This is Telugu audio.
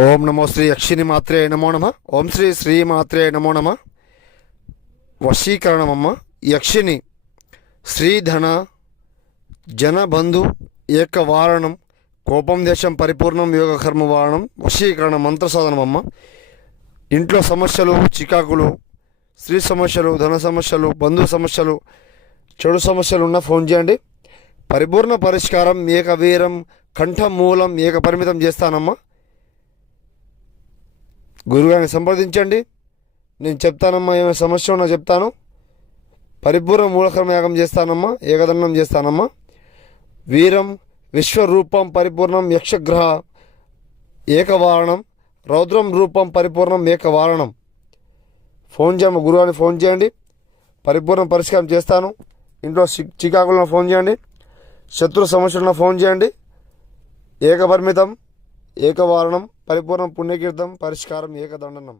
ఓం నమో శ్రీ యక్షిని మాత్రే నమో నమ. ఓం శ్రీ శ్రీ మాత్రే నమో నమ. వశీకరణమమ్మ. యక్షిని శ్రీధన జనబంధు ఏకవారణం కోపం దేశం పరిపూర్ణం యోగకర్మ వారణం వశీకరణ మంత్ర సాధనమమ్మ. ఇంట్లో సమస్యలు, చికాకులు, స్త్రీ సమస్యలు, ధన సమస్యలు, బంధు సమస్యలు, చెడు సమస్యలు ఉన్న ఫోన్ చేయండి. పరిపూర్ణ పరిష్కారం ఏకవీరం కంఠం మూలం ఏక పరిమితం చేస్తానమ్మా. గురుగారిని సంప్రదించండి. నేను చెప్తానమ్మా, ఏమైనా సమస్య ఉన్నా చెప్తాను. పరిపూర్ణ మూలకర్మ యాగం చేస్తానమ్మా, ఏకదండం చేస్తానమ్మా. వీరం విశ్వరూపం పరిపూర్ణం యక్షగ్రహ ఏకవారణం రౌద్రం రూపం పరిపూర్ణం ఏకవారణం. ఫోన్ చేయమ్మా, గురుగారిని ఫోన్ చేయండి. పరిపూర్ణ పరిష్కారం చేస్తాను. ఇంట్లో చికాకులను ఫోన్ చేయండి. శత్రు సమస్యలను ఫోన్ చేయండి. ఏకపరిమితం ఏకవారణం పరిపూర్ణం పుణ్యకీర్తం పరిష్కారం ఏకదండనం.